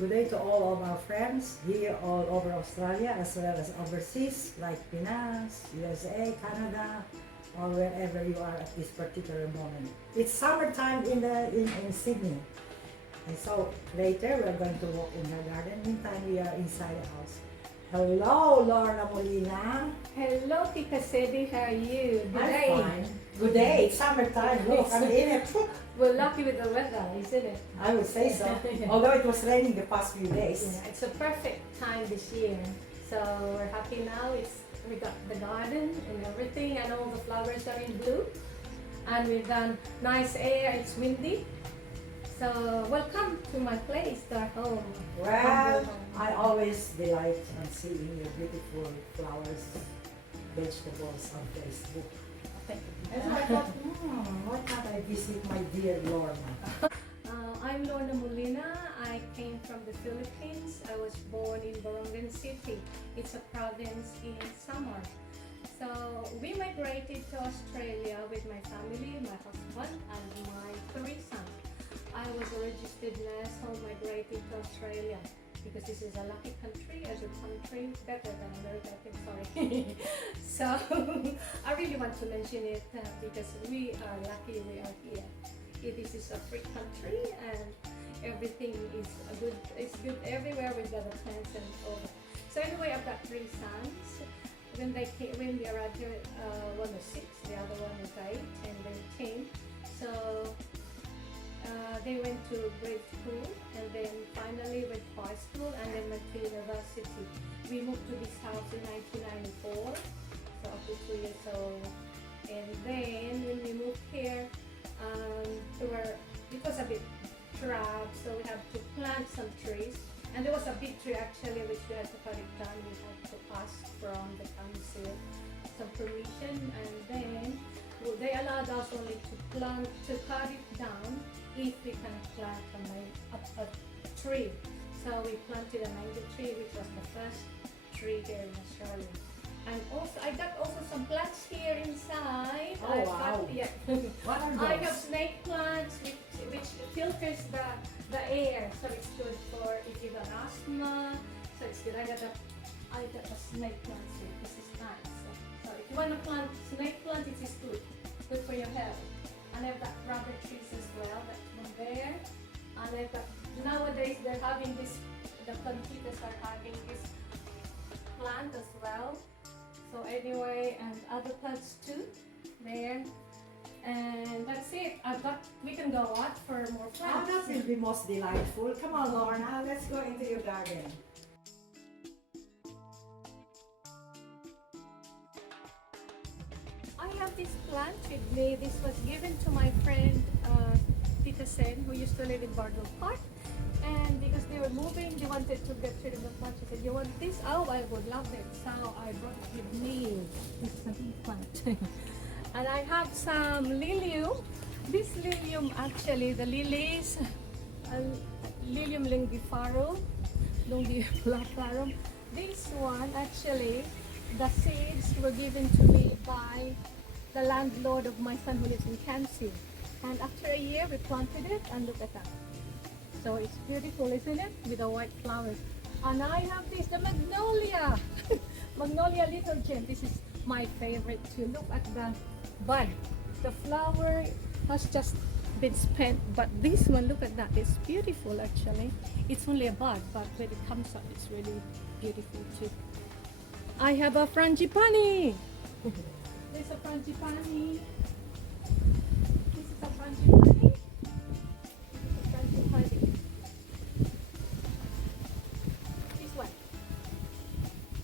Good day to all of our friends here all over Australia as well as overseas like Pinas, USA, Canada, or wherever you are at this particular moment. It's summertime in Sydney. And so later we're going to walk in her garden. Meantime, we are inside the house. Hello, Lorna Molina. Hello, Tita Sadie. How are you? Good I'm day. fine. Good day. It's summertime. Look, I'm in it. We're lucky with the weather, isn't it? I would say so. Although it was raining the past few days. Yeah, it's a perfect time this year. So we're happy now. We got the garden and everything, and all the flowers are in bloom. And we've done nice air. It's windy. So welcome to my place, to our home. Well, I always delight on seeing your beautiful flowers, vegetables on Facebook. Thank you. And so I thought, why can't I visit my dear Lorna? I'm Lorna Molina. I came from the Philippines. I was born in Borongan City. It's a province in Samar. So we migrated to Australia with my family, my husband, and my 3 sons. I was a registered nurse who migrated to Australia because this is a lucky country, a good country, better than America, I'm sorry. So I really want to mention it because we are lucky we are here. This is a free country and everything is good. It's good everywhere. We've got the plants and all that. So anyway, I've got 3 sons. When we arrived here, one was 6, the other one was 8, and then 10. So they went to grade school and then finally went to high school and then went to university. We moved to this house in 1994, so up to 2 years old. And then when we moved here, it was a bit drab, so we had to plant some trees. And there was a big tree actually which we had to cut it down. We had to ask from the council some permission, and then they allowed us only to cut it down if we can plant a tree. So we planted a mango tree, which was the first tree here in Australia. And also, I got also some plants here inside. Oh, wow. What are those? I have snake plants which filters the air, so it's good for if you got asthma. So it's good. I got a snake plant here. This is nice. So if you want to plant snake plant, it is good. Good for your health. And I've got rubber trees as well. That's one there. And I've got, nowadays they're having this, the plantitas are having this plant as well. So anyway, and other plants too, there. And that's it. We can go out for more plants. Oh, that will be most delightful. Come on, Lorna, let's go into your garden. I have this plant with me. This was given to my friend Tita Sen, who used to live in Bardwell Park. And because they were moving, they wanted to get rid of the plant. She said, "You want this?" Oh, I would love it. So I brought it with me. This is a big plant. And I have some lilium. This lilium, actually, the lilies, Lilium longifarum. This one, actually, the seeds were given to me by the landlord of my son who lives in Kansas. And after a year, we planted it, and look at that. So it's beautiful, isn't it? With the white flowers. And I have this, the magnolia. Magnolia little gem. This is my favorite too. Look at the bud. The flower has just been spent, but this one, look at that. It's beautiful actually. It's only a bud, but when it comes up, it's really beautiful too. I have a frangipani. There's a frangipani. This is a frangipani. This one.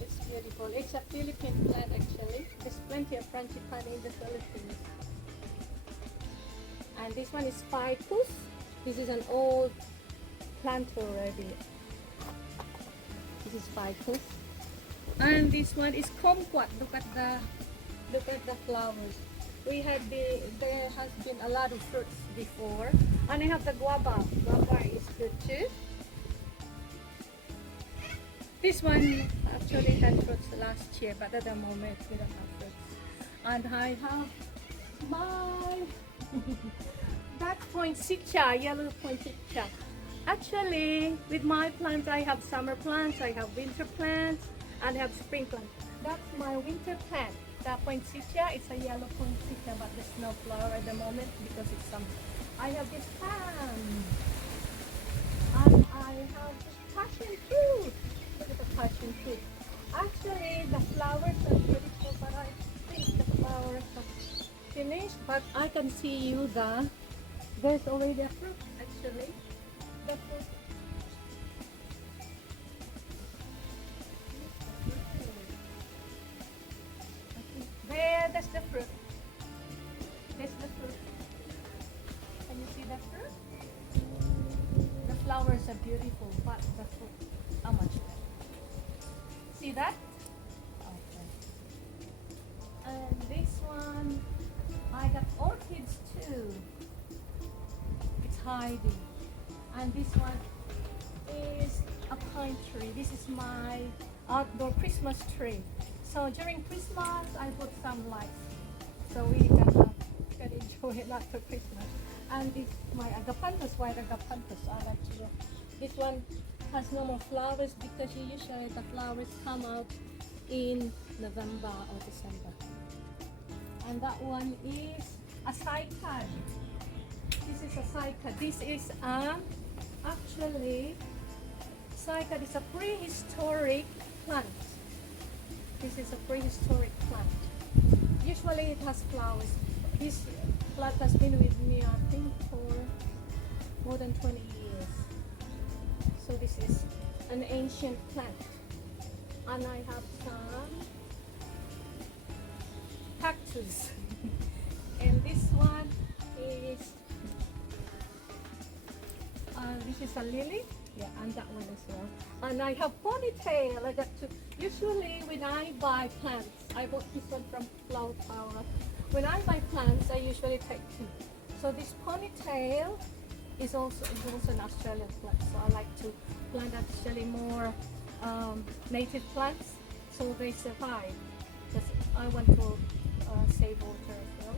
It's beautiful. It's a Philippine plant actually. There's plenty of frangipani in the Philippines. And this one is ficus. This is an old plant already. This is ficus. And this one is kumquat. Look at the flowers. There has been a lot of fruits before. And I have the guava. Guava is good too. This one actually had fruits last year, but at the moment we don't have fruits. And I have my that poinsettia, yellow poinsettia. Actually, with my plants, I have summer plants, I have winter plants, and I have spring plants. That's my winter plant. The poinsettia, it's a yellow poinsettia, but there's no flower at the moment because it's summer. I have this palm, and I have this passion fruit. Look at the passion fruit. Actually, the flowers are beautiful, but I think the flowers are finished. But I can see you there's already a fruit actually. The fruit. There's the fruit. There's the fruit. Can you see the fruit? The flowers are beautiful, but the fruit, how much? See that? Okay. And this one, I got orchids too. It's hiding. And this one is a pine tree. This is my outdoor Christmas tree. So during Christmas, I put some lights so we can enjoy it after Christmas. And this my agapanthus, white agapanthus. I like to. This one has no more flowers because usually the flowers come out in November or December. And that one is a cycad. This is a cycad. This is actually cycad is a prehistoric plant. This is a prehistoric plant. Usually it has flowers. This plant has been with me, I think, for more than 20 years. So this is an ancient plant. And I have some cactus. And this one is, this is a lily. Yeah, and that one as well. And I have ponytail. I got to. Usually, when I buy plants, I bought this one from Flower Power. When I buy plants, I usually take two. So this ponytail is also an Australian plant. So I like to plant actually more native plants, so they survive. Because I want to save water as well.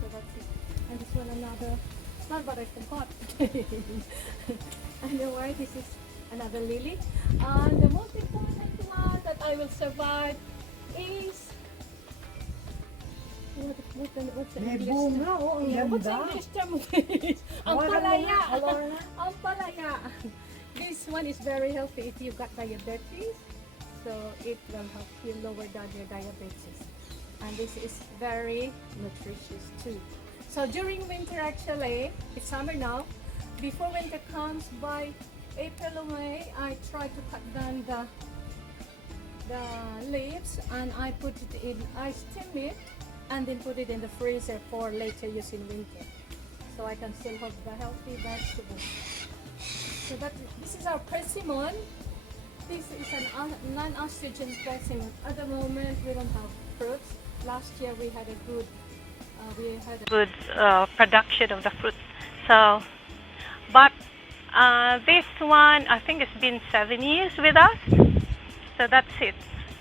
So that's it. And this one another. It's not what I forgot. Anyway, this is another lily. And the most important one that I will survive is what's the May English bunga, term? oh, ang Yeah, what's the ganda. English term of this? Ampalaya. Lorna. Ampalaya. This one is very healthy if you've got diabetes. So it will help you lower down your diabetes. And this is very nutritious too. So during winter, actually, it's summer now. Before winter comes, by April or May, I try to cut down the leaves and I put it in, I steam it and then put it in the freezer for later use in winter. So I can still have the healthy vegetables. So this is our persimmon. This is a non-oxygen persimmon. At the moment, we don't have fruits. Last year we had a good production of the fruit. So, but this one, I think it's been 7 years with us. So that's it.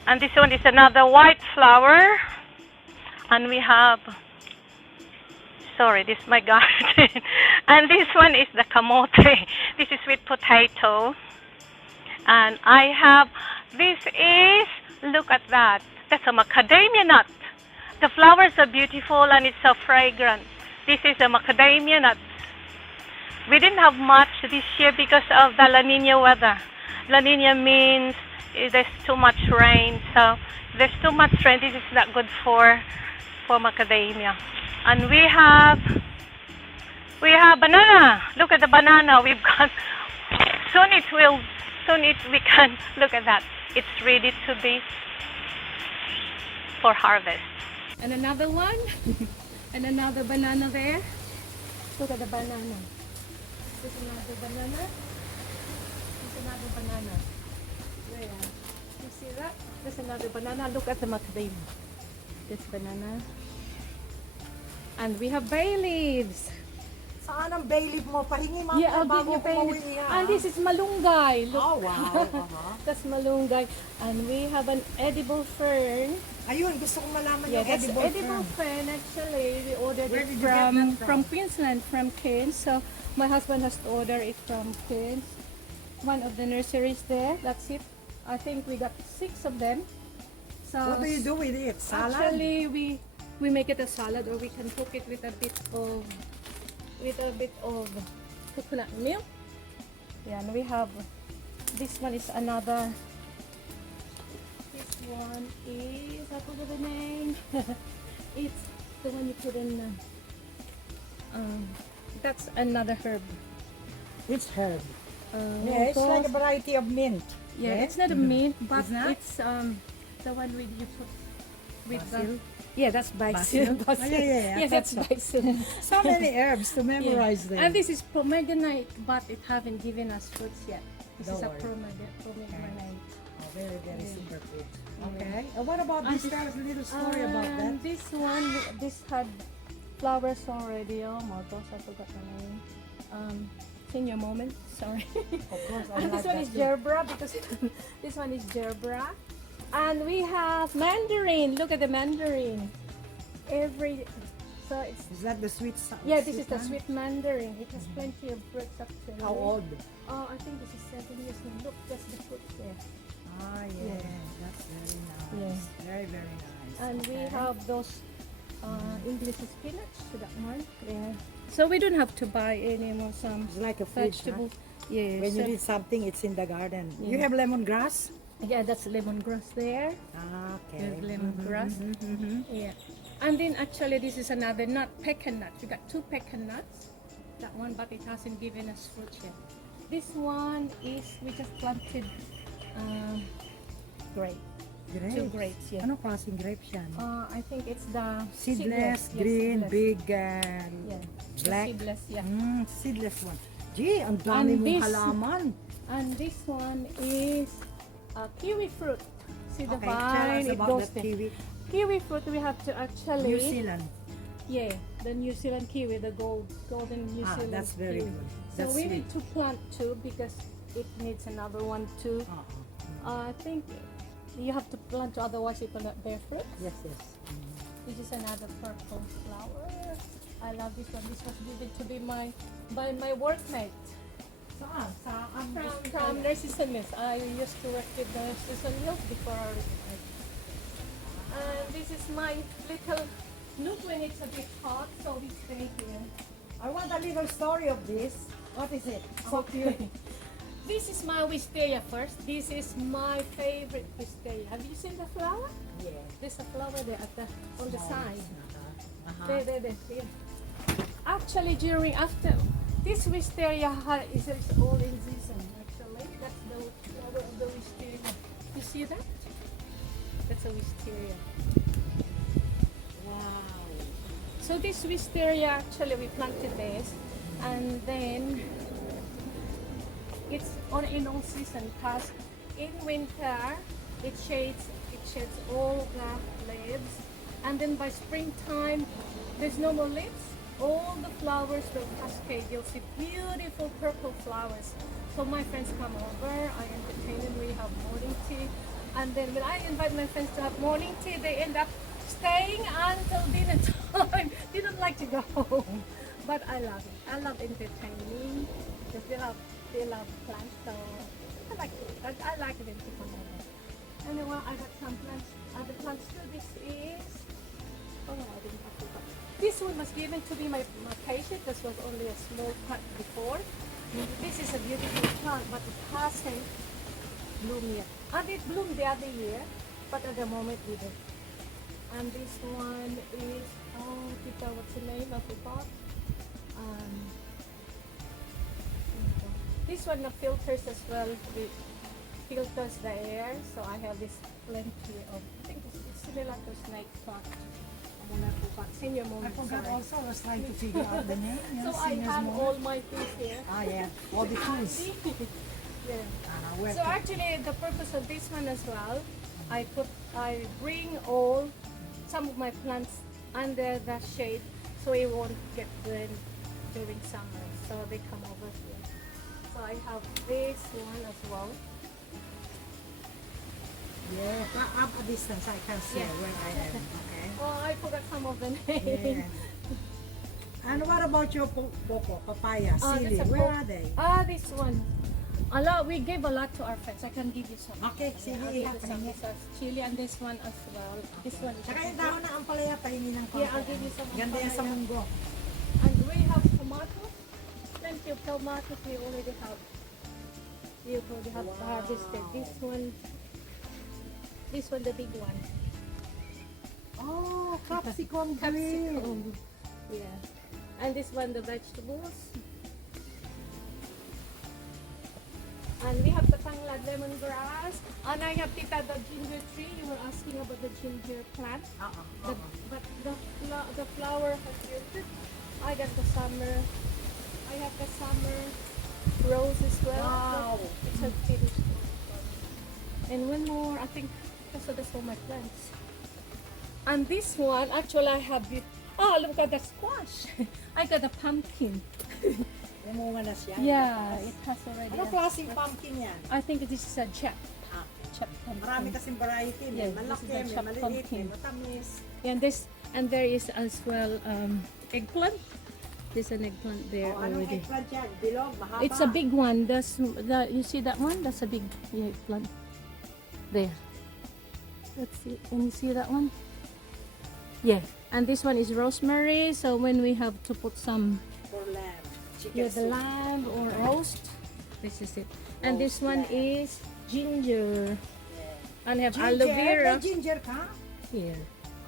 And this one is another white flower. And we have, sorry, this is my garden. And this one is the kamote. This is sweet potato. And I have, this is, look at that. That's a macadamia nut. The flowers are beautiful and it's so fragrant. This is a macadamia nut. We didn't have much this year because of the La Nina weather. La Nina means there's too much rain. So if there's too much rain, this is not good for macadamia. And we have banana. Look at the banana. We've got, we can, look at that. It's ready to be for harvest. And another one, and another banana there. Look at the banana. There's another banana. There's another banana. There. You see that? There's another banana. Look at the macadamia. This banana. And we have bay leaves. Saan ang bay leaf mo? Pahingi mo Yeah, I'll give you bay leaves. And this is malunggay. Look. Oh, wow. That's malunggay. And we have an edible fern. Ayun, gusto kong malaman Yeah, yung that's edible edible fern. fern. Actually, we ordered Where it did you get that from from? Queensland, from Cairns. So my husband has to order it from Cairns, one of the nurseries there. That's it. I think we got 6 of them. So What do you do with it? Salad? actually, we make it a salad, or we can cook it with a bit of coconut milk. Yeah, and we have this one is another. This one is, I forgot the name. It's the one you put in. That's another herb. It's herb. Uh, Yeah, it's like a called- variety of mint. yeah, it's not a mint, but It's not? it's the one with you put with Basil? yeah, that's basil. Basil? Oh, yeah, yeah, that's that's basil. So many herbs to memorize them. And this is pomegranate, but it haven't given us fruits yet. This Don't is a worry. pomegranate. Oh, very, very Yeah. super food. Yeah. Okay. What about this? Tell us a little story about that. This one, this had flowers already. Oh my gosh, I forgot the name. Senior moment, sorry. Of course, I And this like one that is too. gerbera because this one is gerbera. And we have mandarin. Look at the mandarin. So it's Is that the sweet stuff? yeah, this is the sweet mandarin. It has plenty of fruits actually. How old? Oh, I think this is 7 years now. Look, just the fruits there. Ah, yeah. Yeah. That's very nice. Yeah. Very, very nice. And we Okay. have those English spinach to that one. Yeah. So we don't have to buy any more some It's like a fridge, huh? vegetables. Yeah. When you so- need something, it's in the garden. You Yeah. have lemongrass? yeah, that's lemongrass there. Ah, okay. There's lemongrass. Mm-hmm. Yeah. And then actually this is another nut, pecan nut. We got 2 pecan nuts. That one, but it hasn't given us fruit yet. This one is we just planted grape. Grapes? 2 grapes, yeah. Ano klaseng grapes yan? I think it's the Seedless, yes, green, seedless. big, Yeah. the black. Seedless, yeah. Seedless one. Gee, ang dami And mong this- halaman. And this one is kiwi fruit. See the Okay, tell vine, us it about goes that there. kiwi. Kiwi fruit we have to actually New Zealand. yeah, the New Zealand kiwi, the golden New Zealand That's very kiwi. good. So That's we sweet. need to plant 2 because it needs another one too. I think you have to plant 2, otherwise it will not bear fruit. Yes, yes. This is another purple flower. I love this one. This was given to be by my workmate. Saan? Sa From Nurses and Mills. I used to work with Nurses and Mills before I retired. And this is my little nook when it's a bit hot, so we stay here. I want a little story of this. What is it? So cute. This is my wisteria first. This is my favorite wisteria. Have you seen the flower? Yeah. There's a flower there at on the side. Uh-huh. There. Actually, after this wisteria is all in season. Actually, that's the flower of the wisteria. You see that? That's a wisteria. Wow. So this wisteria, actually, we planted this, and then it's in all season. Because in winter, it shades all the leaves, and then by springtime, there's no more leaves. All the flowers will cascade. You'll see beautiful purple flowers. So my friends come over, I entertain them, we have morning tea. And then when I invite my friends to have morning tea, they end up staying until dinner time. They don't like to go home. But I love it. I love entertaining because they love plants. So I like it. I like them to come over. Anyway, I got some plants, other plants too. This is, oh, I didn't have to go. This one was given to be my patient. This was only a small plant before. This is a beautiful plant, but it hasn't bloomed yet. And it bloomed the other year, but at the moment it didn't. And this one is, oh, Tita, what's the name? I forgot. This one filters as well. It filters the air, so I have this plenty of, I think it's similar to snake plant. Senior I moment, forgot sorry. also, I was trying to figure out the name. So I have all my things here. Ah, yeah. All the tools. Yeah. Where So actually, the purpose of this one as well, I bring some of my plants under the shade, so it won't get burned during summer. So they come over here. So I have this one as well. Yeah, up a distance I can see Yeah. where I am. Okay. Oh, I forgot some of the names. Yeah. And what about your popo, papaya, Oh, sili? that's a Where po- are they? This one. A lot. We gave a lot to our friends. I can give you some. Okay, sige, I'll give you some. pahingi. This is chili and this one as well. This one is. Tsaka yung dahon ng ampalaya, pahingi ng konti. Yeah, I'll give you some Ganda yan sa ampalaya. munggo. And we have tomatoes. Plenty of tomatoes. We already have. You already have harvested this one. This one, the big one. Oh, capsicum green. Capsicum. Yeah. And this one, the vegetables. And we have the tanglad lemongrass. And I have Tita the ginger tree. You were asking about the ginger plant. But the flower has wilted. I got the summer. I have the summer rose as well. Wow. It's a finished. And one more, I think, so that's all my plants. And this one, actually I have it. Oh, look at the squash. I got a pumpkin. Umunga na siya. Yeah, it has already. Ano klaseng pumpkin yan? I think this is a chap. Chap Marami pumpkin. kasing variety. May Yeah, this malaki, is the may chop maliit, pumpkin. may matamis. And there is as well eggplant. There's an eggplant there Oh, anong already. eggplant yan? Bilog, mahaba. It's a big one. You see that one? That's a big eggplant. There. Let's see. Can you see that one? Yeah. And this one is rosemary. So when we have to put some For lamb. Chicken the soup. lamb or roast, this is it. And this one Roast is ginger. Yeah. And have Ginger? aloe vera May ginger ka? here.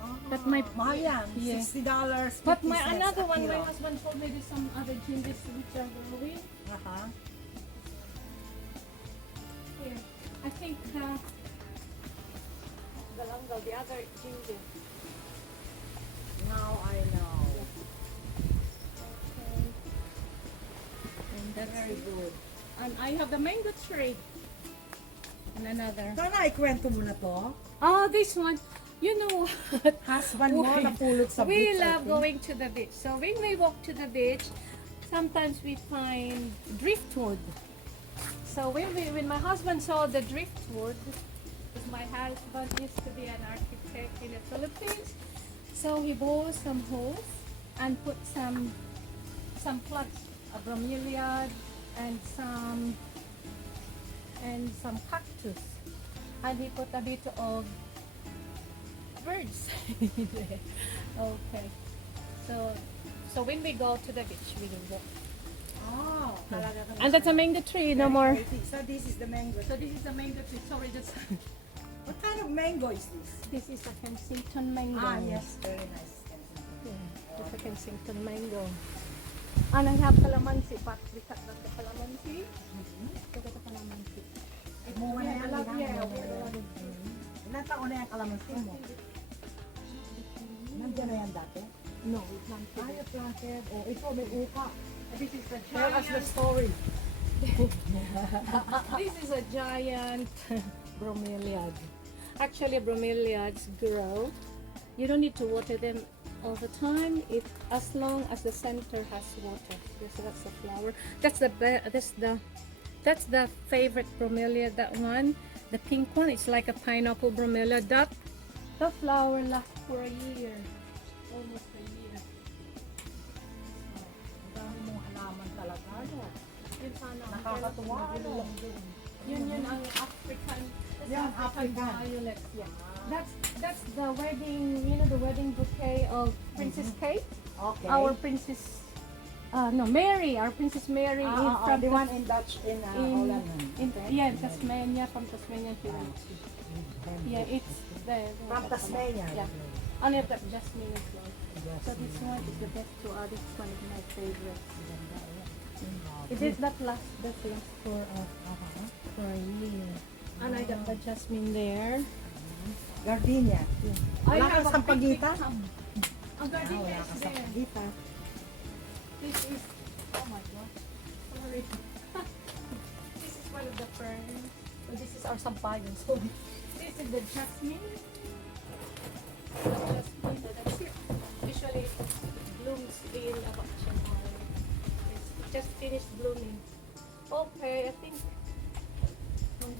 Oh, But my- mahal yan. Yeah. $60. But 50 my cents another a one, my kilo. husband told me there's some other gingers which are growing here. I think the langgal, the other ginger. Now I know. Okay. And that's Very it. good. And I have the mango tree. And another. Sana ikwento mo na to. Oh, this one. You know what? Husband mo We- napulot sa We beach, I love think. going to the beach. So when we walk to the beach, sometimes we find driftwood. So when my husband saw the driftwood, because my husband used to be an architect in the Philippines, so he bought some holes and put some plants, a bromeliad and some cactus, and he put a bit of birds. Okay. So when we go to the beach, we will walk. Oh, talaga ka And that's a mango tree, no more. So this is the mango. So this is a mango tree. Sorry, that's What kind of mango is this? this is a Kensington mango. Ah, yes, very nice. Yeah, it's a Kensington mango. And I have calamansi, but we cut down the calamansi. Look at the calamansi. Kumuha na yan, Yeah, Ilan taon na yung kalamansi mo? Nandiyan na yan dati? No, we planted Ay, it. planted. Oh, ito may uka. This is a Tell us the giant. story. This is a giant bromeliad. Actually, bromeliads grow. You don't need to water them all the time. If as long as the center has water. Yes, that's the flower. That's the favorite bromelia. That one, the pink one. It's like a pineapple bromelia. That the flower lasts for a year, almost a year. Ang dami mong halaman talaga, no? Yun sana. Nakakatuwa, ano? Yun ang African. That's Yan, African. violets. Yeah. That's the wedding. You know the wedding bouquet of Princess Kate. Okay. Our princess. No, Mary. Our Princess Mary from the one in Dutch, in Holland. yeah, Tasmania, from Tasmania to yeah, it's the From Tasmania. Yeah. And the jasmine as well. So this one is the best to add. This one is my favorite. It is that last for a year. And I got the jasmine there. Gardenia. I Wala have kang a sampagita? big tub. Ang gardenia Wala is kang there. sampagita. This is, oh my god, sorry. This is one of the ferns. So this is our sampayan. So this is the jasmine. The jasmine, so that's it. Usually it blooms in about January. It just finished blooming. Okay, I think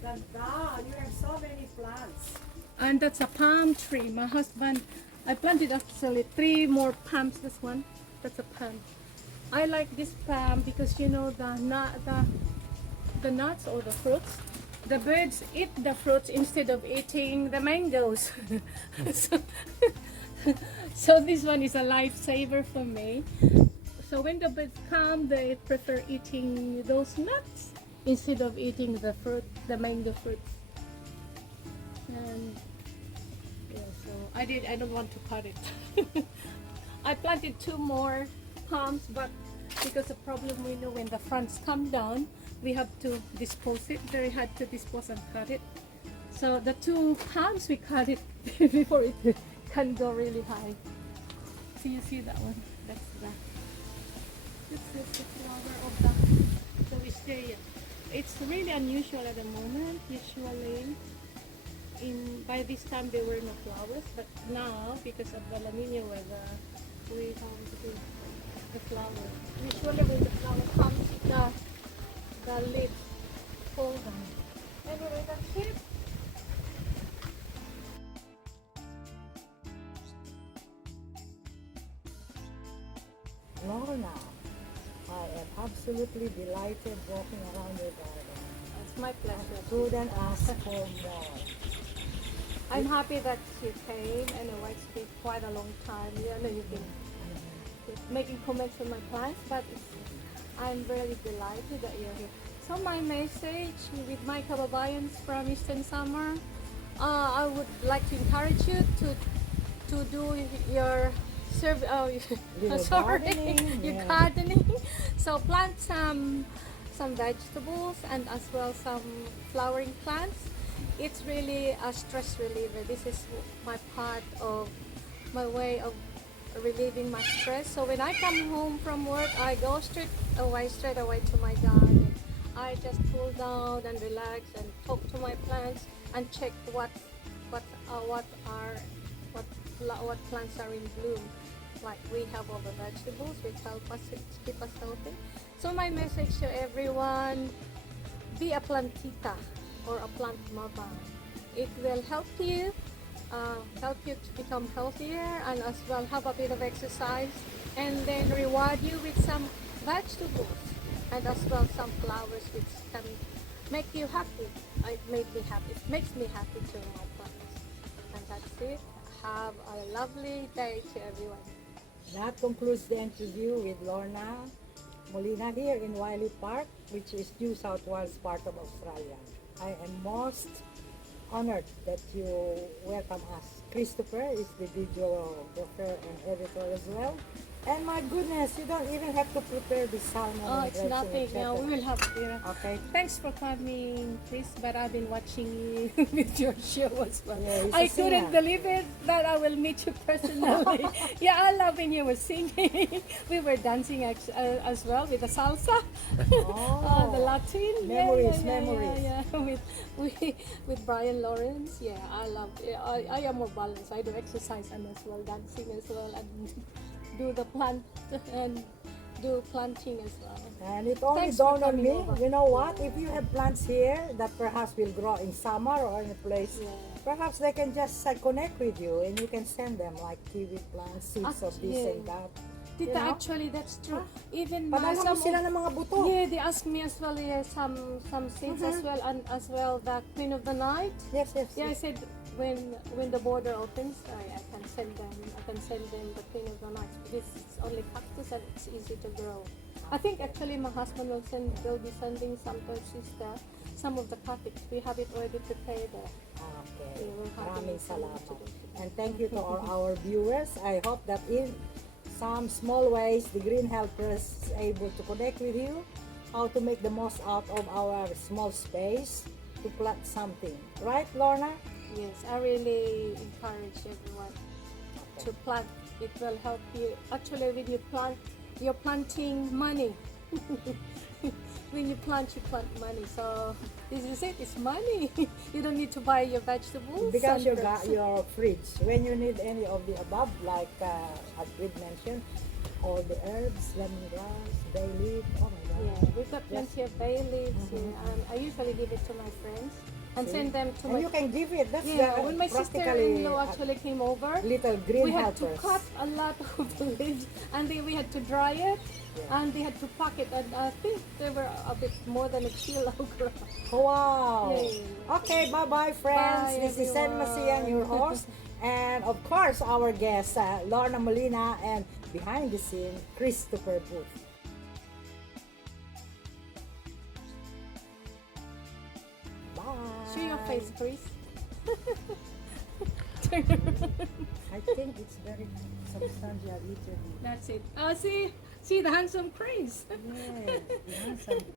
Ganda. You have so many plants. And that's a palm tree. My husband, I planted actually 3 more palms. This one, that's a palm. I like this palm because you know the nuts or the fruits. The birds eat the fruits instead of eating the mangoes. so, so this one is a lifesaver for me. So when the birds come, they prefer eating those nuts instead of eating the fruit, the mango fruits. And yeah, so I don't want to cut it. I planted 2 more palms, but because the problem we know when the fronts come down, we have to dispose it. Very hard to dispose and cut it. So the 2 palms we cut it before it can go really high. So you see that one? That's that. This is the flower of the wisteria. It's really unusual at the moment. Usually, by this time there were no flowers, but now because of the La Nina weather, we have the flower. Usually when the flower comes, the leaves fall down. Anyway, that's it. Lorna, I am absolutely delighted walking around your garden. It's my pleasure. Couldn't ask for more. I'm happy that you came. Anyway, it's been quite a long time. You know, you've been making comments on my plants, but I'm very delighted that you're here. So my message with my kababayans from Eastern Samar, I would like to encourage you to do your Gardening, your yeah. gardening. So plant some vegetables and as well some flowering plants. It's really a stress reliever. This is my part of my way of relieving my stress. So when I come home from work, I go straight away to my garden. I just cool down and relax and talk to my plants and check what plants are in bloom. Like we have all the vegetables which help us keep us healthy. So my message to everyone: be a plantita or a plant mother. It will help you to become healthier and as well have a bit of exercise and then reward you with some vegetables and as well some flowers which can make you happy. It made me happy. It makes me happy to my plants. And that's it. Have a lovely day to everyone. That concludes the interview with Lorna Molina here in Wiley Park, which is New South Wales part of Australia. I am most honored that you welcome us. Christopher is the videographer and editor as well. And my goodness, you don't even have to prepare the salmon. Oh, and it's dressing, nothing. etc. We will have dinner. Okay. Thanks for coming, Chris. But I've been watching you with your show as well. Yeah, he's a I couldn't singer. believe it that I will meet you personally. Yeah, I love when you were singing. We were dancing as well with the salsa, Oh, the Latin. memories, yeah, memories. Yeah, with Brian Lawrence. Yeah, I love. Yeah, I am more balanced. I do exercise and as well dancing as well and do the plant and do planting as well. And it only Thanks for dawned on coming me, over. you know what? If you have plants here that perhaps will grow in summer or in a place, Yeah. perhaps they can just connect with you and you can send them like kiwi plants, seeds of this Yeah. and that. Tita, You know? actually, that's true. Even Padala mo some sila of- ng mga buto. yeah, they asked me as well. Yeah, some seeds as well, and as well the Queen of the Night. Yes, yes. Yeah, I yes. said when the border opens, I can send them. I can send them the Queen of the Night because it's only cactus and it's easy to grow. I think actually my husband will be sending some persista, some of the cactus. We have it already prepared. Okay. Yeah, we'll have Maraming it. salamat. And thank you to all our viewers. I hope that in some small ways, the Green Helpers is able to connect with you, how to make the most out of our small space to plant something. Right, Lorna? Yes, I really encourage everyone to plant. It will help you. Actually, when you plant, you're planting money. When you plant money. So this is it. It's money. You don't need to buy your vegetables. It becomes and your, fruits. your fridge. When you need any of the above, like as we mentioned, all the herbs, lemongrass, bay leaf. Oh my God. Yeah, we've got plenty of bay leaves here, and I usually give it to my friends and See? send them to And my. you can give it. That's Yeah, the when my practically sister-in-law actually came over, little green we had to helpers. cut a lot of the leaves, and then we had to dry it, Yeah. and they had to pack it, and I think they were a bit more than a kilogram. Wow. Yay. Okay, bye-bye friends. Bye, This is Sen everyone. Masian, your host. And of course, our guest, Lorna Molina, and behind the scene, Christopher Booth. Bye. Show your face, Chris. I think it's very substantial literally. That's it. See the handsome Chris. Yes, the handsome